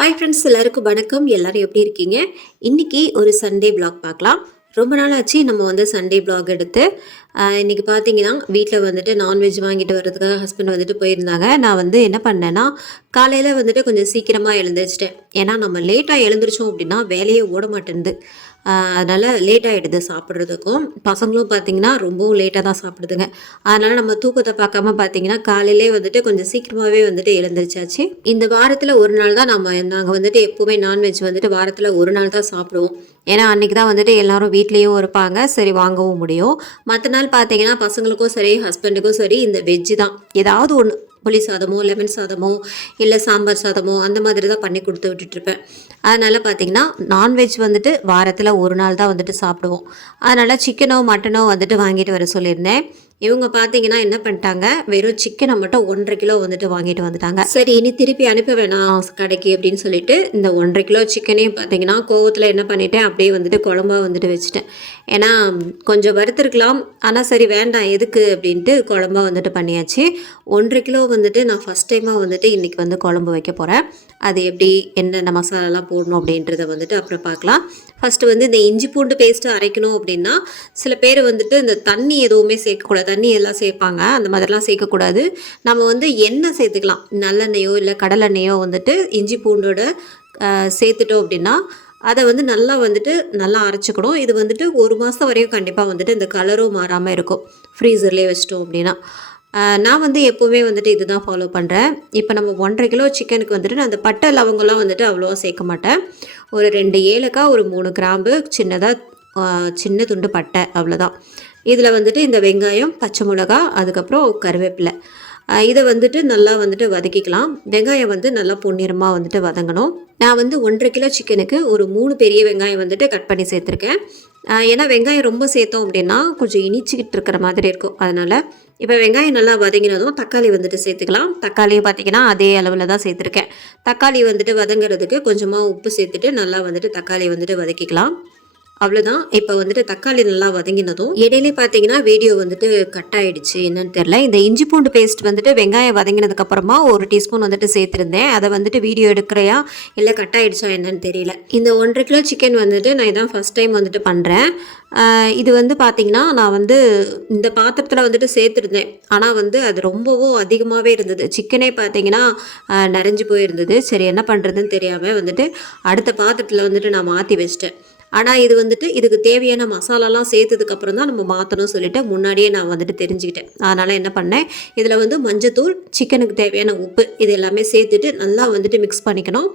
Hi friends, எல்லாருக்கும் வணக்கம். எல்லாரும் எப்படி இருக்கீங்க? இன்னைக்கு ஒரு சண்டே vlog பார்க்கலாம். ரொம்ப நாள் ஆச்சு நம்ம வந்து சண்டே vlog எடுத்து. இன்னைக்கு பார்த்தீங்கன்னா வீட்டில் வந்துட்டு நான்வெஜ் வாங்கிட்டு வர்றதுக்காக ஹஸ்பண்ட் வந்துட்டு போயிருந்தாங்க. நான் வந்து என்ன பண்ணேன்னா காலையில் வந்துட்டு கொஞ்சம் சீக்கிரமாக எழுந்திரிச்சிட்டேன். ஏன்னா நம்ம லேட்டாக எழுந்திரிச்சோம் அப்படின்னா வேலையே ஓட மாட்டேங்குது. அதனால் லேட் ஆகிடுது சாப்பிட்றதுக்கும். பசங்களும் பார்த்திங்கன்னா ரொம்பவும் லேட்டாக தான் சாப்பிடுதுங்க. அதனால் நம்ம தூக்கத்தை பார்க்காம பார்த்திங்கன்னா காலையிலே வந்துட்டு கொஞ்சம் சீக்கிரமாகவே வந்துட்டு எழுந்திரிச்சாச்சு. இந்த வாரத்தில் ஒரு நாள் தான் நாங்கள் வந்துட்டு எப்போவுமே நான்வெஜ் வந்துட்டு வாரத்தில் ஒரு நாள் தான் சாப்பிடுவோம். ஏன்னா அன்றைக்கி தான் வந்துட்டு எல்லோரும் வீட்லேயும் இருப்பாங்க, சரி வாங்கவும் முடியும். மற்ற நாள் பார்த்திங்கன்னா பசங்களுக்கும் சரி ஹஸ்பண்டுக்கும் சரி இந்த வெஜ்ஜு தான். ஏதாவது ஒன்று புளி சாதமோ லெமன் சாதமோ இல்லை சாம்பார் சாதமோ அந்த மாதிரி தான் பண்ணி கொடுத்து விட்டுட்ருப்பேன். அதனால் பார்த்திங்கன்னா நான்வெஜ் வந்துட்டு வாரத்தில் ஒரு நாள் தான் வந்துட்டு சாப்பிடுவோம். அதனால் சிக்கனோ மட்டனோ வந்துட்டு வாங்கிட்டு வர சொல்லியிருந்தேன். இவங்க பார்த்தீங்கன்னா என்ன பண்ணிட்டாங்க, வெறும் சிக்கனை மட்டும் 1.5 கிலோ வந்துட்டு வாங்கிட்டு வந்துட்டாங்க. சரி இனி திருப்பி அனுப்ப வேணாம் கடைக்கு அப்படின்னு சொல்லிட்டு இந்த 1.5 கிலோ சிக்கனையும் பார்த்தீங்கன்னா கோவத்தில் என்ன பண்ணிட்டேன், அப்படியே வந்துட்டு குழம்பா வந்துட்டு வச்சுட்டேன். ஏன்னா கொஞ்சம் வறுத்துருக்கலாம், ஆனால் சரி வேண்டாம் எதுக்கு அப்படின்ட்டு குழம்பா வந்துட்டு பண்ணியாச்சு. 1.5 கிலோ வந்துட்டு நான் ஃபஸ்ட் டைமாக வந்துட்டு இன்றைக்கி வந்து குழம்பு வைக்க போகிறேன். அது எப்படி என்னென்ன மசாலாலாம் போடணும் அப்படின்றத வந்துட்டு அப்புறம் பார்க்கலாம். ஃபஸ்ட்டு வந்து இந்த இஞ்சி பூண்டு பேஸ்ட்டு அரைக்கணும் அப்படின்னா சில பேர் வந்துட்டு இந்த தண்ணி எதுவுமே சேர்க்கக்கூடாது, தண்ணி எல்லாம் சேர்ப்பாங்க, அந்த மாதிரிலாம் சேர்க்கக்கூடாது. நம்ம வந்து எண்ணெய் சேர்த்துக்கலாம், நல்லெண்ணெயோ இல்லை கடலெண்ணெயோ வந்துட்டு இஞ்சி பூண்டோட சேர்த்துட்டோம் அப்படின்னா அதை வந்து நல்லா அரைச்சிக்கணும். இது வந்துட்டு 1 மாதம் வரையும் கண்டிப்பாக வந்துட்டு இந்த கலரும் மாறாமல் இருக்கும் ஃப்ரீசர்லேயே வச்சிட்டோம் அப்படின்னா. நான் வந்து எப்போவுமே வந்துட்டு இது தான் ஃபாலோ பண்ணுறேன். இப்போ நம்ம 1.5 கிலோ சிக்கனுக்கு வந்துட்டு நான் அந்த பட்டை லவங்கெல்லாம் வந்துட்டு அவ்வளோவா சேர்க்க மாட்டேன். ஒரு 2 ஏலக்காய், ஒரு 3 கிராம்பு, சின்ன துண்டு பட்டை, அவ்வளோதான். இதில் வந்துட்டு இந்த வெங்காயம், பச்சை மிளகா, அதுக்கப்புறம் கருவேப்பிலை, இதை வந்துட்டு நல்லா வந்துட்டு வதக்கிக்கலாம். வெங்காயம் வந்து நல்லா பொன்னிறமாக வந்துட்டு வதங்கணும். நான் வந்து 1.5 கிலோ சிக்கனுக்கு ஒரு 3 பெரிய வெங்காயம் வந்துட்டு கட் பண்ணி சேர்த்துருக்கேன். ஏன்னா வெங்காயம் ரொம்ப சேர்த்தோம் அப்படின்னா கொஞ்சம் இனிச்சிக்கிட்டு இருக்கிற மாதிரி இருக்கும். அதனால் இப்போ வெங்காயம் நல்லா வதங்கினதும் தக்காளி வந்துட்டு சேர்த்துக்கலாம். தக்காளியை பார்த்திங்கன்னா அதே அளவில் தான் சேர்த்துருக்கேன். தக்காளி வந்துட்டு வதங்கிறதுக்கு கொஞ்சமாக உப்பு சேர்த்துட்டு நல்லா வந்துட்டு தக்காளியை வந்துட்டு வதக்கிக்கலாம். அவ்வளோதான். இப்போ வந்துட்டு தக்காளி நல்லா வதங்கினதும் இடையிலே பார்த்தீங்கன்னா வீடியோ வந்துட்டு கட் ஆகிடுச்சு, என்னன்னு தெரில. இந்த இஞ்சி பூண்டு பேஸ்ட் வந்துட்டு வெங்காயம் வதங்கினதுக்கப்புறமா 1 டீஸ்பூன் வந்துட்டு சேர்த்துருந்தேன். அதை வந்துட்டு வீடியோ எடுக்கிறையா இல்லை கட் ஆகிடுச்சா என்னன்னு தெரியல. இந்த 1.5 கிலோ சிக்கன் வந்துட்டு நான் இதான் ஃபஸ்ட் டைம் வந்துட்டு பண்ணுறேன். இது வந்து பார்த்திங்கன்னா நான் வந்து இந்த பாத்திரத்தில் வந்துட்டு சேர்த்துருந்தேன், ஆனால் வந்து அது ரொம்பவும் அதிகமாகவே இருந்தது. சிக்கனே பார்த்திங்கன்னா நிறைஞ்சு போயிருந்தது. சரி என்ன பண்ணுறதுன்னு தெரியாமல் வந்துட்டு அடுத்த பாத்திரத்தில் வந்துட்டு நான் மாற்றி வச்சிட்டேன். ஆனால் இது வந்துட்டு இதுக்கு தேவையான மசாலாலாம் சேர்த்ததுக்கப்புறம் தான் நம்ம மாற்றணும் சொல்லிட்டு முன்னாடியே நான் வந்துட்டு தெரிஞ்சுக்கிட்டேன். அதனால் என்ன பண்ணேன், இதில் வந்து மஞ்சத்தூள், சிக்கனுக்கு தேவையான உப்பு, இது எல்லாமே சேர்த்துட்டு நல்லா வந்துட்டு மிக்ஸ் பண்ணிக்கணும்.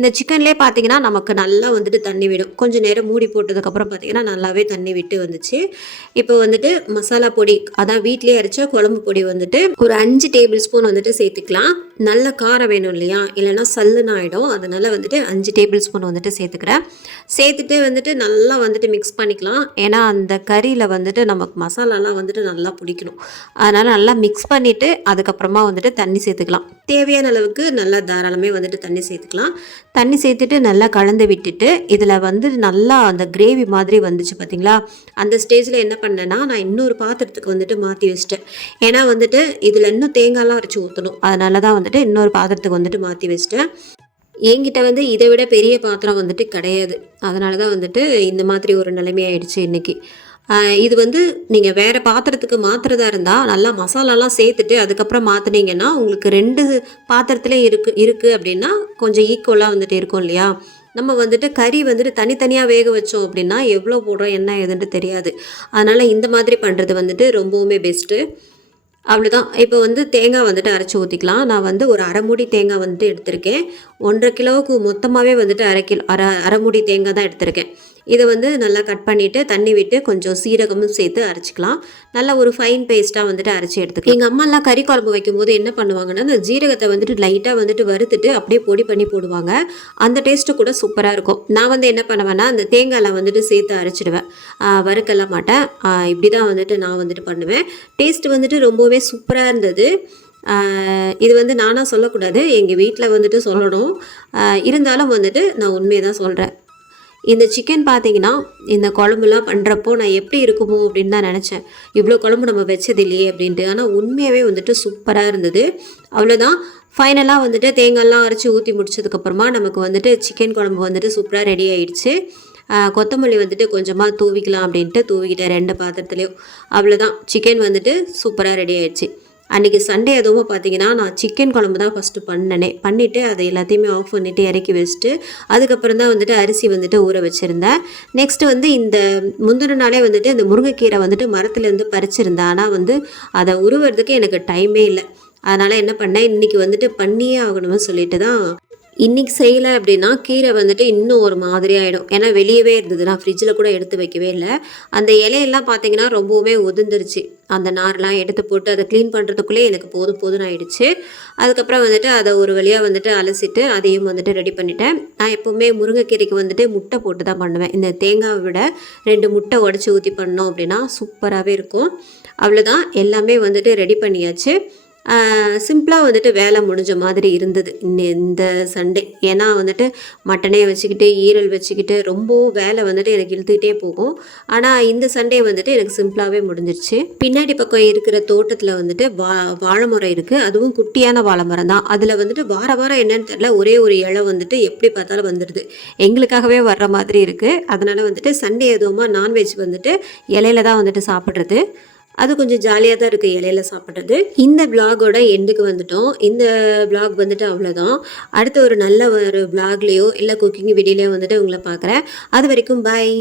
இந்த சிக்கன்லேயே பார்த்தீங்கன்னா நமக்கு நல்லா வந்துட்டு தண்ணி விடும். கொஞ்சம் நேரம் மூடி போட்டதுக்கப்புறம் பார்த்திங்கன்னா நல்லாவே தண்ணி விட்டு வந்துச்சு. இப்போ வந்துட்டு மசாலா பொடி, அதான் வீட்டிலே அரைச்ச குழம்பு பொடி வந்துட்டு ஒரு 5 டேபிள் ஸ்பூன் வந்துட்டு சேர்த்துக்கலாம். நல்ல காரம் வேணும் இல்லையா, இல்லைன்னா சல்லுன்னு ஆகிடும். அதனால் வந்துட்டு 5 டேபிள் ஸ்பூன் வந்துட்டு சேர்த்துக்கிறேன். சேர்த்துட்டு வந்துட்டு நல்லா வந்துட்டு மிக்ஸ் பண்ணிக்கலாம். ஏன்னா அந்த கறியில் வந்துட்டு நமக்கு மசாலாலாம் வந்துட்டு நல்லா பிடிக்கணும். அதனால் நல்லா மிக்ஸ் பண்ணிவிட்டு அதுக்கப்புறமா வந்துட்டு தண்ணி சேர்த்துக்கலாம். தேவையான அளவுக்கு நல்லா தாராளமே வந்துட்டு தண்ணி சேர்த்துக்கலாம். தண்ணி சேர்த்துட்டு நல்லா கலந்து விட்டுட்டு இதில் வந்து நல்லா அந்த கிரேவி மாதிரி வந்துச்சு பார்த்திங்களா. அந்த ஸ்டேஜில் என்ன பண்ணேன்னா நான் இன்னொரு பாத்திரத்துக்கு வந்துட்டு மாற்றி வச்சிட்டேன். ஏன்னா வந்துட்டு இதில் இன்னும் தேங்காய்லாம் அரைச்சி ஊற்றணும். அதனால தான் வந்துட்டு இன்னொரு பாத்திரத்துக்கு வந்துட்டு மாற்றி வச்சிட்டேன். என்கிட்ட வந்து இதை விட பெரிய பாத்திரம் வந்துட்டு கிடையாது. அதனால தான் வந்துட்டு இந்த மாதிரி ஒரு நிலைமையாயிடுச்சு இன்றைக்கி. இது வந்து நீங்கள் வேறு பாத்திரத்துக்கு மாற்றுறதா இருந்தால் நல்லா மசாலாலாம் சேர்த்துட்டு அதுக்கப்புறம் மாற்றினீங்கன்னா உங்களுக்கு 2 பாத்திரத்துலேயே இருக்குது அப்படின்னா கொஞ்சம் ஈக்குவலாக வந்துட்டு இருக்கும் இல்லையா. நம்ம வந்துட்டு கறி வந்துட்டு தனித்தனியாக வேக வச்சோம் அப்படின்னா எவ்வளோ போடுறோம் என்ன ஏதுன்ட்டு தெரியாது. அதனால் இந்த மாதிரி பண்ணுறது வந்துட்டு ரொம்பவுமே பெஸ்ட்டு. அவ்வளோதான். இப்போ வந்து தேங்காய் வந்துட்டு அரைச்சி ஊற்றிக்கலாம். நான் வந்து ஒரு அரை மூடி தேங்காய் வந்துட்டு எடுத்திருக்கேன். 1.5 கிலோவுக்கு மொத்தமாகவே வந்துட்டு அரை மூடி தேங்காய் தான் எடுத்திருக்கேன். இதை வந்து நல்லா கட் பண்ணிவிட்டு தண்ணி விட்டு கொஞ்சம் சீரகமும் சேர்த்து அரைச்சிக்கலாம். நல்லா ஒரு ஃபைன் பேஸ்ட்டாக வந்துட்டு அரைச்சி எடுத்துக்கலாம். எங்கள் அம்மாலாம் கறி குழம்பு வைக்கும்போது என்ன பண்ணுவாங்கன்னா அந்த ஜீரகத்தை வந்துட்டு லைட்டாக வந்துட்டு வறுத்துட்டு அப்படியே பொடி பண்ணி போடுவாங்க. அந்த டேஸ்ட்டு கூட சூப்பராக இருக்கும். நான் வந்து என்ன பண்ணுவேன்னா அந்த தேங்காயில் வந்துட்டு சேர்த்து அரைச்சிடுவேன், வறுக்கல மாட்டேன். இப்படி தான் வந்துட்டு நான் வந்துட்டு பண்ணுவேன். டேஸ்ட்டு வந்துட்டு ரொம்பவே சூப்பராக இருந்தது. இது வந்து நானாக சொல்லக்கூடாது, எங்கள் வீட்டில் வந்துட்டு சொல்லணும். இருந்தாலும் வந்துட்டு நான் உண்மையை தான் சொல்கிறேன். இந்த சிக்கன் பார்த்தீங்கன்னா இந்த குழம்புலாம் பண்ணுறப்போ நான் எப்படி இருக்குமோ அப்படின்னு தான் நினச்சேன். இவ்வளோ குழம்பு நம்ம வச்சது இல்லையே அப்படின்ட்டு. ஆனால் உண்மையாகவே வந்துட்டு சூப்பராக இருந்தது. அவ்வளோதான். ஃபைனலாக வந்துட்டு தேங்காய்லாம் அரைச்சி ஊற்றி முடிச்சதுக்கப்புறமா நமக்கு வந்துட்டு சிக்கன் குழம்பு வந்துட்டு சூப்பராக ரெடி ஆயிடுச்சு. கொத்தமல்லி வந்துட்டு கொஞ்சமாக தூவிக்கலாம் அப்படின்ட்டு தூவிக்கிட்டேன் 2 பாத்திரத்துலேயும். அவ்வளோதான், சிக்கன் வந்துட்டு சூப்பராக ரெடி ஆயிடுச்சு. அன்றைக்கி சண்டே அதுவும் பார்த்தீங்கன்னா நான் சிக்கன் குழம்பு தான் ஃபஸ்ட்டு பண்ணனே. பண்ணிவிட்டு அதை எல்லாத்தையுமே ஆஃப் பண்ணிவிட்டு இறக்கி வச்சுட்டு அதுக்கப்புறம் தான் வந்துட்டு அரிசி வந்துட்டு ஊற வச்சுருந்தேன். நெக்ஸ்ட்டு வந்து இந்த முந்தின நாளே வந்துட்டு இந்த முருங்கைக்கீரை வந்துட்டு மரத்துலேருந்து பறிச்சிருந்தேன். ஆனால் வந்து அதை உருவுறதுக்கு எனக்கு டைமே இல்லை. அதனால் என்ன பண்ணேன், இன்றைக்கி வந்துட்டு பண்ணியே ஆகணும்னு சொல்லிட்டு தான் இன்றைக்கி செய்யலை அப்படின்னா கீரை வந்துட்டு இன்னும் ஒரு மாதிரி ஆகிடும். ஏன்னா வெளியவே இருந்தது, நான் ஃப்ரிட்ஜில் கூட எடுத்து வைக்கவே இல்லை. அந்த இலையெல்லாம் பார்த்தீங்கன்னா ரொம்பவுமே உதிர்ந்துருச்சு. அந்த நார்லாம் எடுத்து போட்டு அதை க்ளீன் பண்ணுறதுக்குள்ளே எனக்கு போதும் போதும்னு ஆகிடுச்சு. அதுக்கப்புறம் வந்துட்டு அதை ஒரு வழியாக வந்துட்டு அலசிட்டு அதையும் வந்துட்டு ரெடி பண்ணிட்டேன். நான் எப்போவுமே முருங்கைக்கீரைக்கு வந்துட்டு முட்டை போட்டு தான் பண்ணுவேன். இந்த தேங்காவை விட 2 முட்டை உடச்சி ஊற்றி பண்ணோம் அப்படின்னா சூப்பராகவே இருக்கும். அவ்வளோதான், எல்லாமே வந்துட்டு ரெடி பண்ணியாச்சு. சிம்பிளாக வந்துட்டு வேலை முடிஞ்ச மாதிரி இருந்தது இந்த சண்டே. ஏன்னா வந்துட்டு மட்டனே வச்சுக்கிட்டு ஈரல் வச்சுக்கிட்டு ரொம்பவும் வேலை வந்துட்டு எனக்கு இழுத்துக்கிட்டே போகும். ஆனால் இந்த சண்டே வந்துட்டு எனக்கு சிம்பிளாகவே முடிஞ்சிருச்சு. பின்னாடி பக்கம் இருக்கிற தோட்டத்தில் வந்துட்டு வாழை மரம் இருக்குது. அதுவும் குட்டியான வாழை மரம் தான். அதில் வந்துட்டு வாரம் என்னன்னு தெரியல, ஒரே ஒரு இலை வந்துட்டு எப்படி பார்த்தாலும் வந்துடுது. எங்களுக்காகவே வர்ற மாதிரி இருக்குது. அதனால் வந்துட்டு சண்டே எதுவுமா நான்வெஜ் வந்துட்டு இலையில தான் வந்துட்டு சாப்பிட்றது. அது கொஞ்சம் ஜாலியாக தான் இருக்குது இலையில சாப்பிட்றது. இந்த விலாகோட எண்டுக்கு வந்துட்டோம். இந்த விலாக் வந்துட்டு அவ்வளோதான். அடுத்து ஒரு நல்ல ஒரு விலாக்லேயோ இல்லை குக்கிங் வீடியோலையோ வந்துட்டு உங்களை பார்க்குறேன். அது வரைக்கும் பாய்.